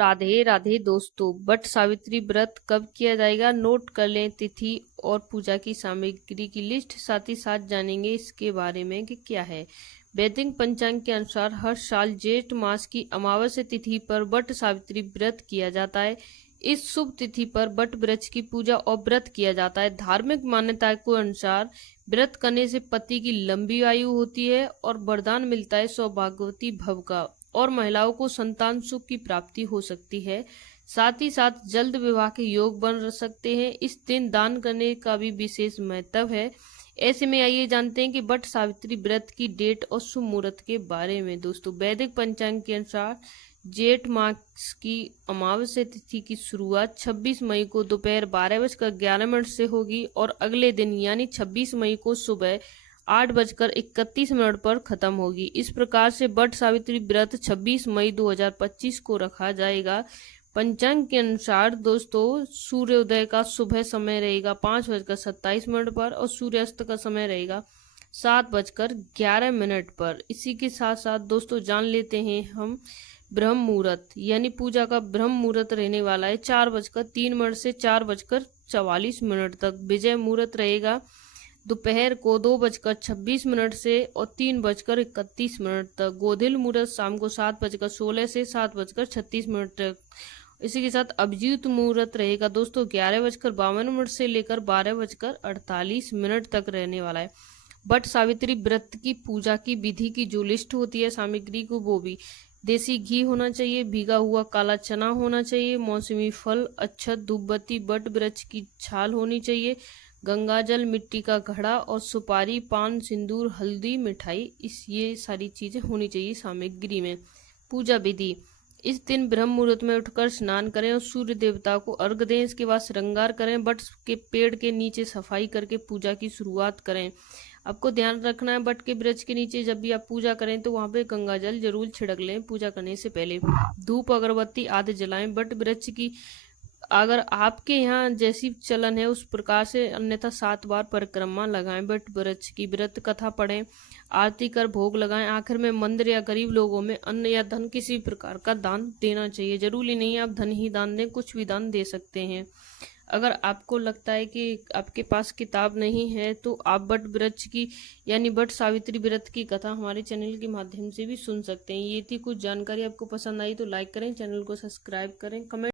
राधे राधे दोस्तों। बट सावित्री व्रत कब किया जाएगा, नोट कर लें तिथि और पूजा की सामग्री की लिस्ट। साथ ही साथ जानेंगे इसके बारे में कि क्या है। वैदिक पंचांग के अनुसार हर साल जेठ मास की अमावस्या तिथि पर बट सावित्री व्रत किया जाता है। इस शुभ तिथि पर बट वृक्ष की पूजा और व्रत किया जाता है। धार्मिक मान्यता के अनुसार व्रत करने से पति की लंबी आयु होती है और वरदान मिलता है सौभाग्यवती भव का, और महिलाओं को संतान सुख की प्राप्ति हो सकती है। साथ ही साथ जल्द विवाह के योग बन सकते हैं। इस दिन दान करने का भी विशेष महत्व है। ऐसे में आइए जानते हैं कि बट सावित्री व्रत की डेट और शुभ मुहूर्त के बारे में। दोस्तों, वैदिक पंचांग के अनुसार जेठ मास की अमावस्या तिथि की शुरुआत 26 मई को दोपहर 12:11 से होगी और अगले दिन यानी 26 मई को सुबह 8:31 पर खत्म होगी। इस प्रकार से बट सावित्री व्रत 26 मई 2025 को रखा जाएगा। पंचांग के अनुसार दोस्तों, सूर्योदय का सुबह समय रहेगा 5:27 पर और सूर्यास्त का समय रहेगा 7:11 पर। इसी के साथ साथ दोस्तों जान लेते हैं हम ब्रह्म मुहूर्त, यानी पूजा का ब्रह्म मुहूर्त रहने वाला है 4:03 से 4:44 तक। विजय मुहूर्त रहेगा दोपहर को 2:26 से और 3:31 तक। गोधिल मुहूर्त शाम को 7:16 से 7:36 तक। इसी के साथ अभिजीत मुहूर्त रहेगा दोस्तों 11:52 से लेकर 12:48 तक रहने वाला है। बट सावित्री व्रत की पूजा की विधि की जो लिस्ट होती है सामग्री को, वो भी देसी घी होना चाहिए, भीगा हुआ काला चना होना चाहिए, मौसमी फल, अक्षत, धूपबत्ती, बट वृक्ष की छाल होनी चाहिए, गंगाजल, मिट्टी का घड़ा और सुपारी, पान, सिंदूर, हल्दी, मिठाई, ये सारी चीजें होनी चाहिए सामग्री में। पूजा विधि: इस दिन ब्रह्म मुहूर्त में उठकर स्नान करें और सूर्य देवता को अर्घ दें। इसके बाद श्रृंगार करें। बट के पेड़ के नीचे सफाई करके पूजा की शुरुआत करें। आपको ध्यान रखना है, बट के वृक्ष के नीचे जब भी आप पूजा करें तो वहां पे गंगाजल जरूर छिड़क लें पूजा करने से पहले। धूप अगरबत्ती आदि जलाएं। बट वृक्ष की अगर आपके यहाँ जैसी चलन है उस प्रकार से, अन्यथा 7 बार परिक्रमा लगाएं। बट वृक्ष की व्रत कथा पढ़ें, आरती कर भोग लगाएं। आखिर में मंदिर या गरीब लोगों में अन्न या धन किसी प्रकार का दान देना चाहिए। जरूरी नहीं आप धन ही दान दें, कुछ भी दान दे सकते हैं। अगर आपको लगता है कि आपके पास किताब नहीं है तो आप बट वृक्ष की यानी बट सावित्री व्रत की कथा हमारे चैनल के माध्यम से भी सुन सकते हैं। ये थी कुछ जानकारी। आपको पसंद आई तो लाइक करें, चैनल को सब्सक्राइब करें, कमेंट